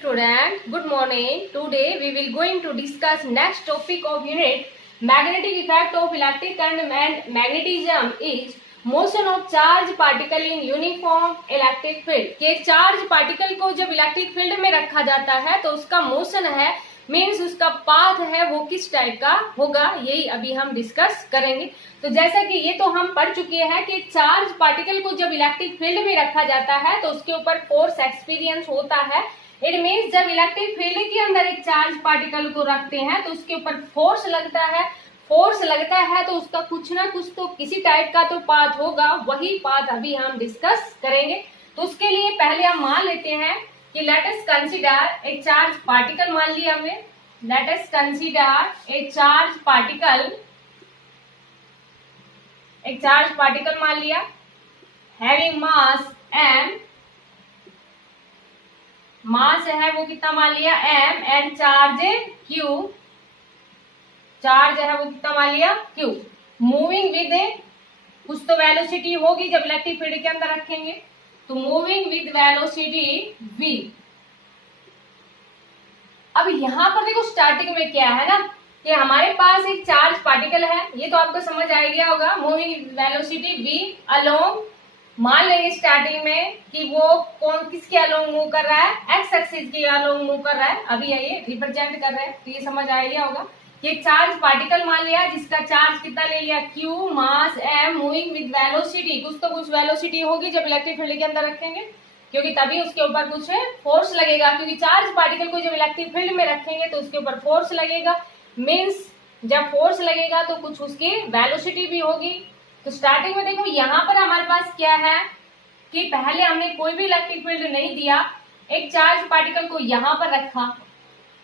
student, good morning. Today we will going to discuss next topic of unit magnetic effect of electric current and magnetism is motion of charge particle in uniform electric field. कि charge particle को जब electric field में रखा जाता है तो उसका motion है मीन्स उसका पाथ है वो किस टाइप का होगा, यही अभी हम डिस्कस करेंगे। तो जैसा कि ये तो हम पढ़ चुके हैं कि चार्ज पार्टिकल को जब इलेक्ट्रिक फील्ड में रखा जाता है तो उसके ऊपर फोर्स एक्सपीरियंस होता है। इट मीन्स जब इलेक्ट्रिक फील्ड के अंदर एक चार्ज पार्टिकल को रखते हैं तो उसके ऊपर फोर्स लगता है तो उसका कुछ ना कुछ तो किसी टाइप का तो पाथ होगा, वही पाथ अभी हम डिस्कस करेंगे। तो उसके लिए पहले हम मान लेते हैं कि लेट अस कंसीडर एक चार्ज पार्टिकल मान लिया हमने। Let us consider a charge particle, एक चार्ज पार्टिकल मान लिया हैविंग मास m, मास है वो कितना मान लिया m and charge q, charge है वो कितना मान लिया q, मूविंग विद कुछ तो वेलोसिटी होगी जब इलेक्ट्रिक फील्ड के अंदर रखेंगे, तो मूविंग विद वेलोसिटी v। अब यहां पर देखो स्टार्टिंग में क्या है ना कि हमारे पास एक चार्ज पार्टिकल है, ये तो आपको समझ आ गया होगा, मूविंग वेलोसिटी v अलोंग, मान लेंगे स्टार्टिंग में कि वो कौन किसके अलोंग मूव कर रहा है, एक्स एक्सिस के अलोंग मूव कर रहा है, अभी ये रिप्रेजेंट कर रहा है, तो ये समझ आ गया होगा कि एक चार्ज पार्टिकल मान लिया जिसका चार्ज कितना ले लिया q, mass m, moving with velocity, कुछ तो कुछ वेलोसिटी होगी जब इलेक्ट्रिक फील्ड के अंदर रखेंगे क्योंकि तभी उसके ऊपर कुछ फोर्स लगेगा, क्योंकि चार्ज पार्टिकल को जब इलेक्ट्रिक फील्ड में रखेंगे तो उसके ऊपर फोर्स लगेगा, मीन्स जब फोर्स लगेगा तो कुछ उसकी वेलोसिटी भी होगी। तो स्टार्टिंग में देखो यहाँ पर हमारे पास क्या है कि पहले हमने कोई भी इलेक्ट्रिक फील्ड नहीं दिया, एक चार्ज पार्टिकल को यहाँ पर रखा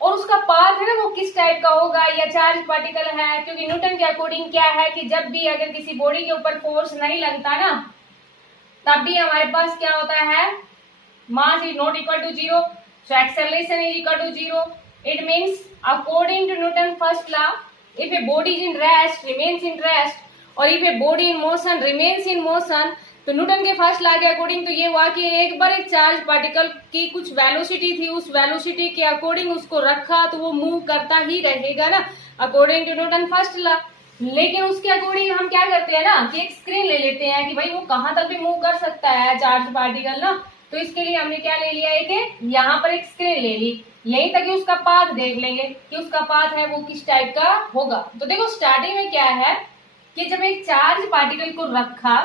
और उसका पाथ है ना वो किस टाइप का होगा, या चार्ज पार्टिकल है, क्योंकि न्यूटन के अकॉर्डिंग क्या है कि जब भी अगर किसी बॉडी के ऊपर फोर्स नहीं लगता ना तब भी हमारे पास क्या होता है, mass is not equal to 0, so acceleration is equal to 0. It means according to Newton's first law, if a body is in rest remains in rest, और if a body in motion remains in motion, तो Newton के first law के according तो ये हुआ कि एक बार एक चार्ज पार्टिकल की कुछ वेलोसिटी थी, उस वेलोसिटी के अकॉर्डिंग उसको रखा तो वो मूव करता ही रहेगा ना, according to Newton first law. लेकिन उसके अकॉर्डिंग हम क्या करते हैं ना कि एक स्क्रीन ले लेते हैं कि भाई वो कहाँ तक भी मूव कर सकता है चार्ज पार्टिकल ना, तो इसके लिए हमने क्या ले लिया है कि यहाँ पर एक स्क्रीन ले ली, यहीं तक उसका पाथ देख लेंगे कि उसका पाथ है वो किस टाइप का होगा। तो देखो स्टार्टिंग में क्या है कि जब एक चार्ज पार्टिकल को रखा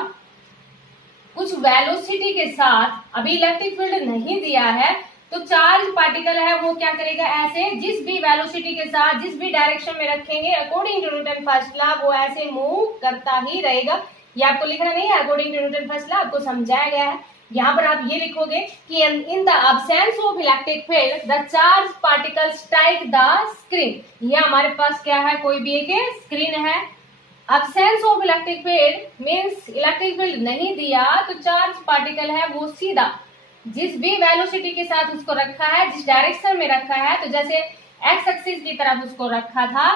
कुछ वेलोसिटी के साथ, अभी इलेक्ट्रिक फील्ड नहीं दिया है, तो चार्ज पार्टिकल है वो क्या करेगा, ऐसे जिस भी वेलोसिटी के साथ जिस भी डायरेक्शन में रखेंगे according to Newton first law वो ऐसे मूव करता ही रहेगा। ये आपको लिखना नहीं है, according to Newton first law आपको समझाया गया है। यहाँ पर आप ये लिखोगे कि in the absence of electric field the charge particle strike the screen. ये हमारे पास क्या है, कोई भी एक स्क्रीन है, absence of electric field means electric field नहीं दिया तो चार्ज पार्टिकल है वो सीधा जिस भी वेलोसिटी के साथ उसको रखा है, जिस डायरेक्शन में रखा है, तो जैसे एक्स एक्सिस की तरफ उसको रखा था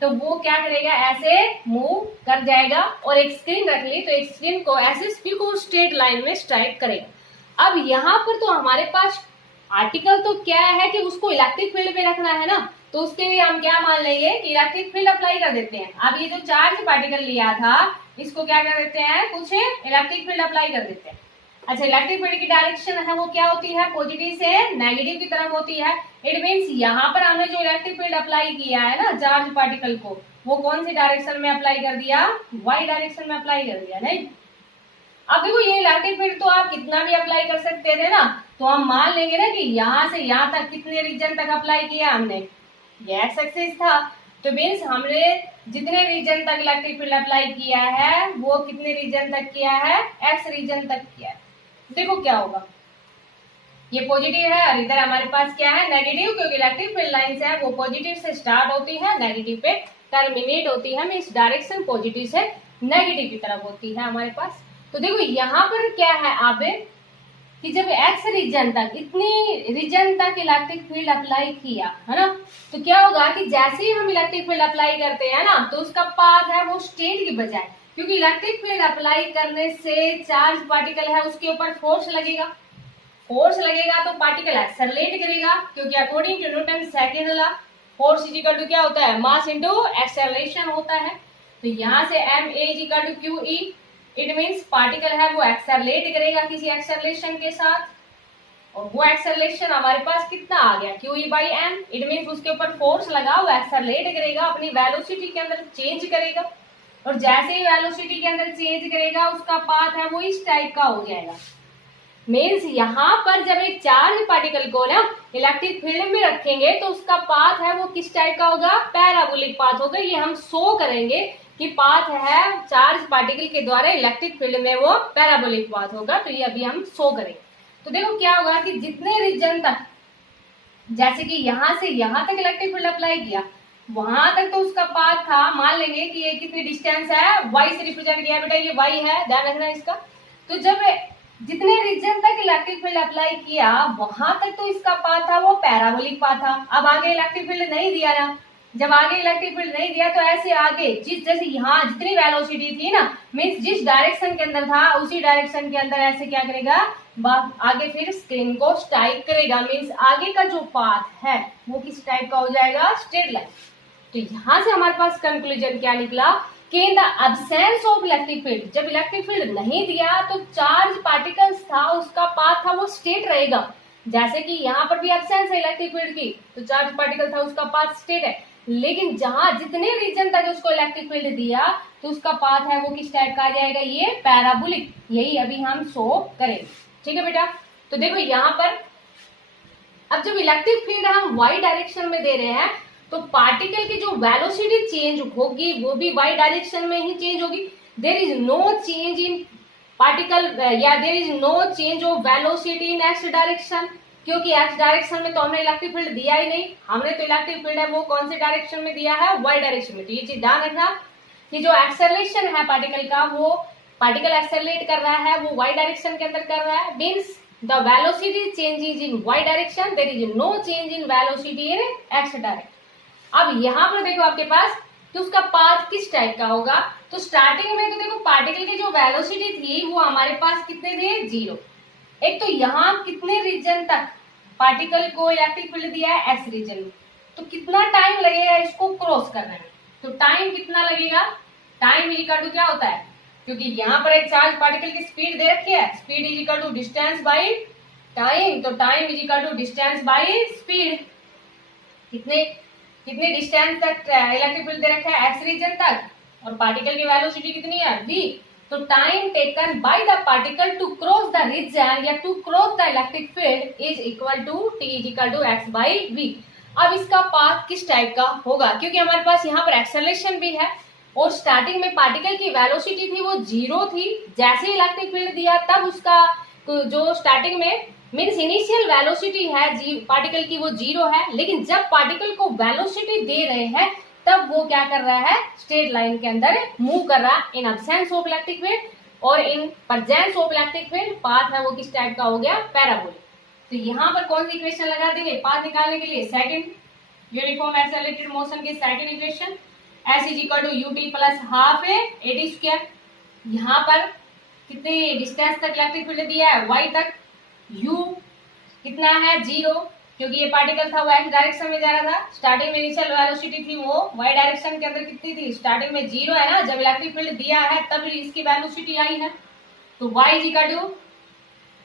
तो वो क्या करेगा, ऐसे मूव कर जाएगा। और एक स्क्रीन रख ली तो एक स्क्रीन को ऐसे बिल्कुल स्ट्रेट लाइन में स्ट्राइक करेगा। अब यहाँ पर तो हमारे पास आर्टिकल तो क्या है कि उसको इलेक्ट्रिक फील्ड में रखना है ना, तो उसके लिए हम क्या मान लेंगे कि इलेक्ट्रिक फील्ड अप्लाई कर देते हैं। अब ये जो चार्ज पार्टिकल लिया था इसको क्या कर देते हैं, कुछ इलेक्ट्रिक फील्ड अप्लाई कर देते हैं। अच्छा, इलेक्ट्रिक फील्ड की डायरेक्शन है वो क्या होती है, पॉजिटिव से नेगेटिव की तरफ होती है। इट मीन्स यहाँ पर हमने जो इलेक्ट्रिक फील्ड अप्लाई किया है ना चार्ज पार्टिकल को, वो कौन सी डायरेक्शन में अप्लाई कर दिया, वाई डायरेक्शन में अप्लाई कर दिया, नहीं। अब देखो ये इलेक्ट्रिक फील्ड तो आप कितना भी अप्लाई कर सकते थे ना, तो हम मान लेंगे ना कि यहाँ से यहाँ तक कितने रीजन तक अप्लाई किया हमने, ये एक्स एक्सिस था, तो मीन्स हमने जितने रीजन तक इलेक्ट्रिक फील्ड अप्लाई किया है वो कितने रीजन तक किया है, एक्स रीजन तक किया है। देखो क्या होगा, ये पॉजिटिव है और इधर हमारे पास क्या है, नेगेटिव, क्योंकि इलेक्ट्रिक फील्ड लाइंस है वो पॉजिटिव से स्टार्ट होती है नेगेटिव पे टर्मिनेट होती है, मीन्स डायरेक्शन पॉजिटिव से नेगेटिव की तरफ होती है हमारे पास। तो देखो यहाँ पर क्या है आप कि जब एक्स रीजन तक, इतनी रीजन तक इलेक्ट्रिक फील्ड अप्लाई किया है ना, तो क्या होगा कि जैसे ही हम इलेक्ट्रिक फील्ड अप्लाई करते हैं ना तो उसका पाथ है वो स्ट्रेट की बजाय, क्योंकि इलेक्ट्रिक फील्ड अप्लाई करने से चार्ज पार्टिकल है उसके ऊपर फोर्स लगेगा, फोर्स लगेगा तो पार्टिकल एक्सेलरेट करेगा, क्योंकि according to Newton second law force is equal to क्या होता है, मास इनटू एक्सेलरेशन होता है। तो यहाँ से m a is equal to q E, it means particle है वो एक्सेलरेट करेगा किसी एक्सेलरेशन के साथ, और वो एक्सेलरेशन हमारे पास कितना आ गया, q E by m. It means उसके ऊपर फोर्स लगा, वो एक्सेलरेट करेगा, अपनी वेलोसिटी के अंदर चेंज करेगा, और जैसे ही वेलोसिटी के अंदर चेंज करेगा उसका पाथ है वो इस टाइप का हो जाएगा। मीन्स यहाँ पर जब एक चार्ज पार्टिकल को ना इलेक्ट्रिक फील्ड में रखेंगे तो उसका पाथ है वो किस टाइप का होगा, पैराबोलिक पाथ होगा। ये हम शो करेंगे कि पाथ है चार्ज पार्टिकल के द्वारा इलेक्ट्रिक फील्ड में वो पैराबोलिक पाथ होगा, तो ये अभी हम शो करेंगे। तो देखो क्या होगा कि जितने रीजन तक, जैसे कि यहाँ से यहाँ तक इलेक्ट्रिक फील्ड अप्लाई किया, वहां तक तो उसका पाथ था, मान लेंगे कि ये कितनी डिस्टेंस है, वाई से रिप्रेजेंट किया बेटा, ये वाई है, ध्यान रखना इसका। तो जब जितने रीजन तक इलेक्ट्रिक फील्ड अप्लाई किया वहां तक तो इसका पाथ था वो पैराबोलिक पाथ था। अब आगे इलेक्ट्रिक फील्ड नहीं दिया ना, जब आगे इलेक्ट्रिक फील्ड नहीं दिया तो ऐसे आगे जैसे यहाँ जितनी वेलोसिटी थी ना, मीन्स जिस डायरेक्शन के अंदर था उसी डायरेक्शन के अंदर ऐसे क्या करेगा, आगे फिर स्क्रीन को स्ट्राइक करेगा। मीन्स आगे का जो पाथ है वो किस टाइप का हो जाएगा, स्ट्रेट लाइन। तो यहाँ से हमारे पास कंक्लूजन क्या निकला कि in the absence of electric field, जब इलेक्ट्रिक फील्ड नहीं दिया तो चार्ज पार्टिकल्स था उसका पाथ था वो स्ट्रेट रहेगा। जैसे कि यहाँ पर भी एब्सेंस है इलेक्ट्रिक फील्ड की, तो चार्ज पार्टिकल था उसका पाथ स्ट्रेट है, लेकिन जहां जितने रीजन तक उसको इलेक्ट्रिक फील्ड दिया तो उसका पाथ है वो किस टाइप का आ जाएगा, ये पैराबोलिक। यही अभी हम शो करेंगे, ठीक है बेटा। तो देखो यहाँ पर अब जब इलेक्ट्रिक फील्ड हम वाई डायरेक्शन में दे रहे हैं तो पार्टिकल की जो वेलोसिटी चेंज होगी वो भी वाई डायरेक्शन में ही चेंज होगी। There is no change in particle या there is no change of velocity in x direction, क्योंकि एक्स डायरेक्शन में तो हमने इलेक्ट्रिक फील्ड दिया ही नहीं, हमने तो इलेक्ट्रिक फील्ड है वो कौन से डायरेक्शन में दिया है, वाई डायरेक्शन में। तो ये चीज ध्यान रखना कि जो एक्सेलरेशन है पार्टिकल का, वो पार्टिकल एक्सेलरेट कर रहा है वो वाई डायरेक्शन के अंदर कर रहा है, means the velocity changes in y direction, there is no change in velocity in x direction. अब यहाँ पर देखो आपके पास तो उसका पाथ किस टाइप का होगा। तो स्टार्टिंग में तो देखो पार्टिकल की जो वेलोसिटी थी वो हमारे पास कितने थे, 0। एक तो यहाँ कितने रीजन तक पार्टिकल को इलेक्ट्रिक फील्ड दिया है, एक्स रीजन में, तो कितना टाइम लगेगा इसको क्रॉस करने में। तो टाइम कितना लगेगा, टाइम इज इक्वल टू क्या होता है, क्योंकि यहाँ पर एक चार्ज पार्टिकल की स्पीड दे रखी है, speed is equal to distance by time, तो time is equal to distance by speed. कितने डिस्टेंस तक इलेक्ट्रिक फील्ड दे रखा है, एक्स रीजन तक, और पार्टिकल की वेलोसिटी कितनी है, v। तो time taken by the particle to cross the region या to cross the electric field is equal to t is equal to X by v। अब इसका पाथ किस टाइप का होगा, क्योंकि हमारे पास यहाँ पर एक्सेलरेशन भी है और स्टार्टिंग में पार्टिकल की वेलोसिटी थी वो 0 थी, जैसे इलेक्ट्रिक फील्ड दिया तब उसका जो स्टार्टिंग में मीन्स इनिशियल वेलोसिटी है पार्टिकल की वो 0 है, लेकिन जब पार्टिकल को वेलोसिटी दे रहे हैं तब वो क्या कर रहा है, स्ट्रेट लाइन के अंदर मूव कर रहा है in absence of electric field, और in presence of electric field path है वो किस टाइप का हो गया, पैराबोलिक। तो यहाँ पर कौन सी इक्वेशन लगा देंगे पाथ निकालने के लिए, सेकंड यूनिफॉर्म एक्सेलरेटेड मोशन की second equation, s is equal to ut plus half है एटी स्क्वायर। यहाँ पर कितने डिस्टेंस तक इलेक्ट्रिक फील्ड दिया है, y तक, u कितना है 0, क्योंकि ये पार्टिकल था वो x डायरेक्शन में जा रहा था, स्टार्टिंग में इनिशियल वेलोसिटी थी वो y डायरेक्शन के अंदर कितनी थी, स्टार्टिंग में 0 है ना, जब इलेक्ट्रिक फील्ड दिया है तब इसकी वेलोसिटी आई है। तो y is equal to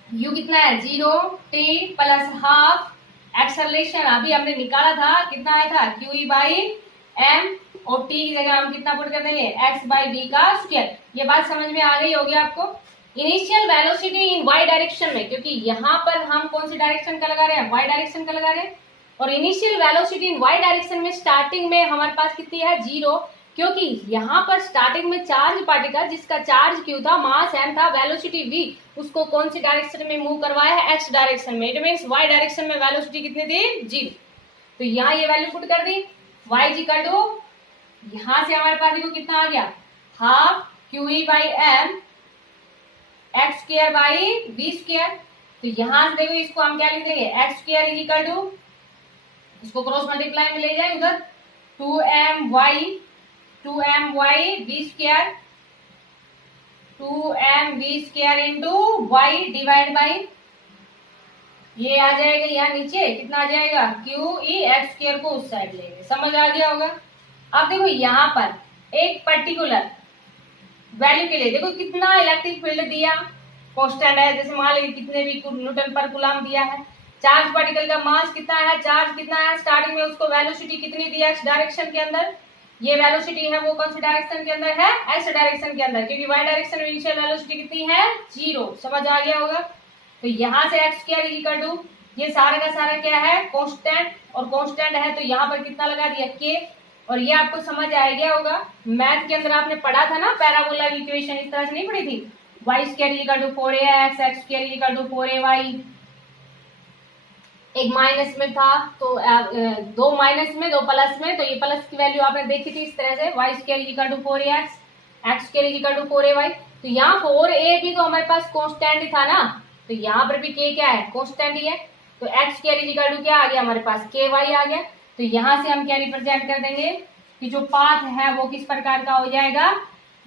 u कितना है 0 t प्लस हाफ, एक्सेलरेशन अभी हमने निकाला था कितना आया था, q बाई m, और t की जगह हम कितना पुट कर देंगे, x बाई v का स्क्वायर। ये बात समझ में आ गई होगी आपको। इनिशियल वेलोसिटी इन y डायरेक्शन में, क्योंकि यहाँ पर हम कौन सी डायरेक्शन का लगा रहे हैं, y डायरेक्शन का लगा रहे हैं, और इनिशियल वेलोसिटी इन y डायरेक्शन में स्टार्टिंग में हमारे पास कितनी है 0, क्योंकि यहाँ पर स्टार्टिंग में चार्ज पार्टिकल जिसका चार्ज q था, मास m था, वेलोसिटी v, उसको कौन सी डायरेक्शन में मूव करवाया है, x डायरेक्शन में। इट मीन्स y डायरेक्शन में वेलोसिटी कितनी थी 0। तो यहाँ ये वैल्यू पुट कर दी, y इज इक्वल टू यहाँ से हमारे पास देखो कितना आ गया, half QE by m x square by v square. तो यहाँ से देखो इसको हम क्या लिख देंगे, x square is equal to, इसको क्रॉस मल्टीप्लाई में ले जाए उधर, 2m y v square 2m we square into y divide by ये आ जाएगा यहाँ नीचे, कितना आ जाएगा क्यू ई एक्स स्क्वायर को उस साइड लेंगे। समझ आ गया होगा। अब देखो यहाँ पर एक पर्टिकुलर वैल्यू के लिए देखो कितना इलेक्ट्रिक फील्ड दिया, कांस्टेंट है, जैसे मान लीजिए कितने भी न्यूटन पर कूलम दिया है। चार्ज पार्टिकल का मास कितना है, चार्ज कितना है, स्टार्टिंग में उसको वेलोसिटी कितनी दी है एक्स डायरेक्शन के अंदर, ये वेलोसिटी है वो कौन सी डायरेक्शन के अंदर है, एक्स डायरेक्शन के अंदर, क्योंकि वाई डायरेक्शन में इनिशियल वेलोसिटी कितनी है 0। समझ आ गया होगा। तो यहाँ से एक्स स्क्वायर इक्वल टू ये सारा का सारा क्या है कांस्टेंट, और कांस्टेंट है तो यहाँ पर कितना लगा दिया के, और ये आपको समझ आ गया होगा। मैथ के अंदर आपने पढ़ा था ना पैराबोला की इक्वेशन, इस तरह से नहीं पढ़ी थी, y square equal to 4ax, x square equal to 4ay, एक माइनस में था तो दो माइनस में दो प्लस में, तो ये प्लस की वैल्यू आपने देखी थी इस तरह से, y square equal to 4ax, x square equal to 4ay। तो यहाँ 4a भी तो हमारे पास कांस्टेंट ही था ना, तो यहाँ पर भी k क्या है कांस्टेंट ही है, तो एक्स स्क्वायर इक्वल टू क्या आ गया हमारे पास ky आ गया। तो यहाँ से हम क्या रिप्रेजेंट कर देंगे कि जो पाथ है वो किस प्रकार का हो जाएगा,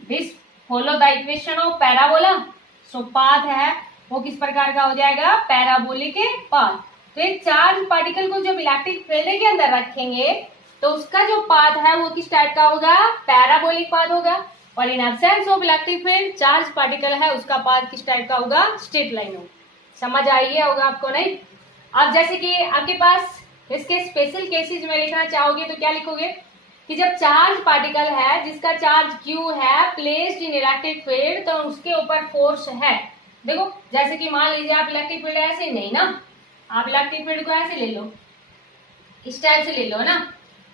this follow the equation of parabola. So path है वो किस प्रकार का हो जाएगा, पैराबोलिक पाथ। तो एक चार्ज पार्टिकल को जब इलेक्ट्रिक फील्ड के अंदर रखेंगे तो उसका जो पाथ है वो किस टाइप का होगा, पैराबोलिक पाथ होगा, और इन absence of electric field charge particle है उसका पाथ किस टाइप का होगा, स्ट्रेट लाइन होगा। समझ आइए होगा आपको नहीं। अब जैसे कि आपके पास इसके स्पेशल केसेस में लिखना चाहोगे तो क्या लिखोगे कि जब चार्ज पार्टिकल है जिसका चार्ज q है प्लेस्ड इन इलेक्ट्रिक फील्ड, तो उसके ऊपर फोर्स है। देखो जैसे कि मान लीजिए आप इलेक्ट्रिक फील्ड ऐसे नहीं ना, आप इलेक्ट्रिक फील्ड को ऐसे ले लो, इस टाइप से ले लो ना,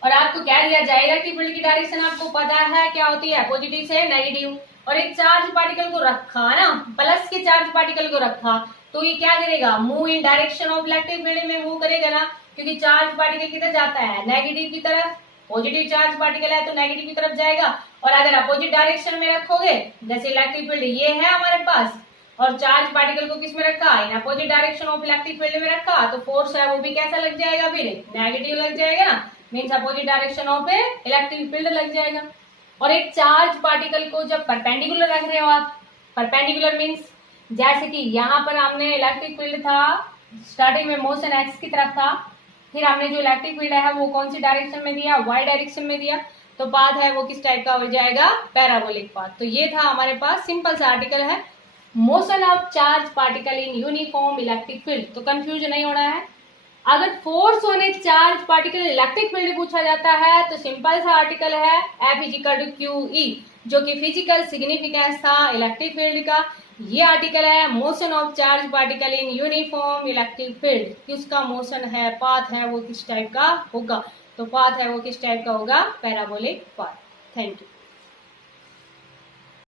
और आपको क्या दिया जाएगा इलेक्ट्रिक फील्ड की डायरेक्शन आपको पता है क्या होती है, पॉजिटिव से नेगेटिव, और एक चार्ज पार्टिकल को रखा ना, प्लस के चार्ज पार्टिकल को रखा, तो ये क्या करेगा, move in direction of electric field में मूव करेगा ना, क्योंकि चार्ज पार्टिकल किधर जाता है, नेगेटिव की तरफ। पॉजिटिव चार्ज पार्टिकल है तो नेगेटिव की तरफ जाएगा, और अगर अपोजिट डायरेक्शन में रखोगे, जैसे इलेक्ट्रिक फील्ड ये है हमारे पास, और चार्ज पार्टिकल को किस में रखा, in opposite direction of electric field में रखा, तो फोर्स है वो भी कैसा लग जाएगा, फिर नेगेटिव लग जाएगा ना, means opposite direction of electric field लग जाएगा। और एक चार्ज पार्टिकल को जब परपेंडिकुलर रख रहे हो आप, परपेंडिकुलर मीन्स जैसे कि यहाँ पर हमने इलेक्ट्रिक फील्ड था, स्टार्टिंग में मोशन एक्स की तरफ था, फिर हमने जो इलेक्ट्रिक फील्ड है वो कौन सी डायरेक्शन में दिया, वाई डायरेक्शन में दिया, तो पाथ है वो किस टाइप का हो जाएगा, पैराबोलिक पाथ। तो ये था हमारे पास सिंपल सा आर्टिकल है, motion of charge particle in uniform electric field. तो कंफ्यूज नहीं होना है। अगर force on a charge particle electric field पूछा जाता है तो सिंपल सा आर्टिकल है F equal to q E, जो कि फिजिकल सिग्निफिकेंस था इलेक्ट्रिक फील्ड का। ये आर्टिकल है motion of charge particle in uniform electric field, किसका मोशन है, पाथ है वो किस टाइप का होगा, तो पाथ है वो किस टाइप का होगा, पैराबोलिक पाथ। Thank you.